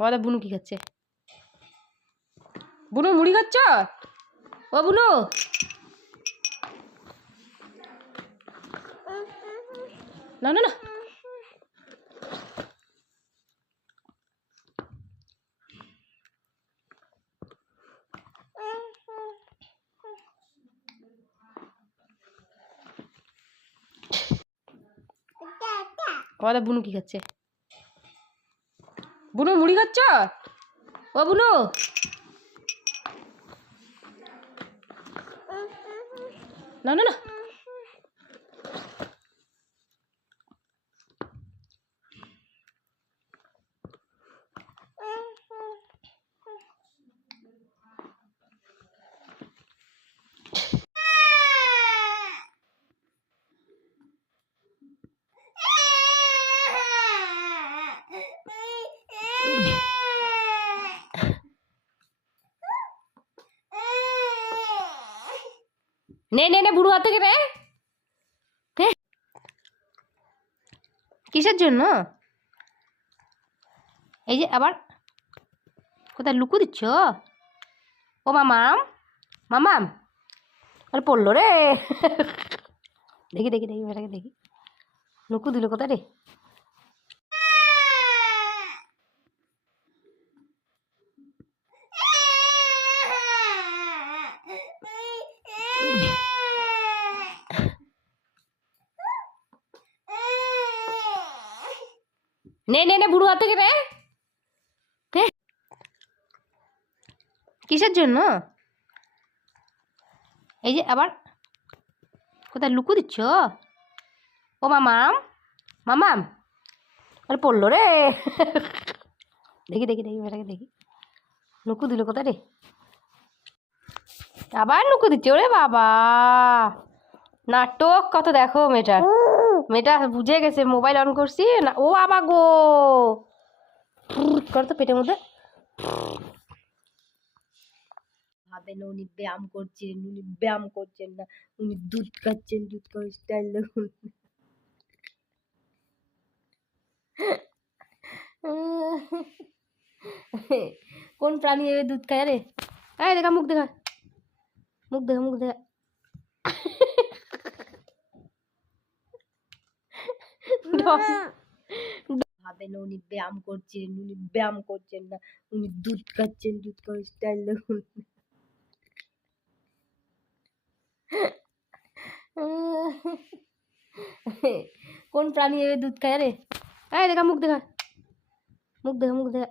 আমাদের বুনু কি খাচ্ছে? বুনু মুড়ি খাচ্ছ? ও বুনু, না না না, আমাদের বুনু কি খাচ্ছে? বুনু মুড়ি খাচ্ছ? ও বুনু, না না না, নে নে নে বুড়ো হাত থেকে রে। কিসের জন্য? এই যে আবার কোথায় লুকু দিচ্ছ? ও মামাম, মামাম, আরে পড়লো রে। দেখি দেখি দেখি বেটাকে দেখি, লুকু দিল কোথায় রে? নে নে নে বুড়ো হাত থেকে রে। কিসের জন্য? এই যে আবার কোথায় লুকু দিচ্ছ? ও মামাম, মামাম, আরে পড়লো রে। দেখি দেখি দেখি বেটাকে দেখি, লুকু দিল কোথায় রে? আবার লুকু দিচ্ছে, ওরে বাবা, নাটক কত দেখো মেয়েটার। মেয়েটা বুঝে গেছে, মোবাইল অন করছি না, ও বাবা গো, কর তো পেটের মধ্যে। ভাবেন উনি ব্যায়াম করছেন, উনি ব্যায়াম করছেন না, উনি দুধ খাচ্ছেন, দুধ খাওয়ার স্টাইল দেখুন। কোন প্রাণী এভাবে দুধ খায় রে? এই দেখা, মুখ দেখা, মুখ দেখা, মুখ দেখা। ভাবেন উনি ব্যায়াম করছেন, উনি ব্যায়াম করছেন না, উনি দুধ খাচ্ছেন, দুধ খাওয়ার স্টাইল দেখুন। কোন প্রাণী এভাবে দুধ খায় রে? এই দেখা, মুখ দেখা, মুখ দেখা, মুখ দেখা।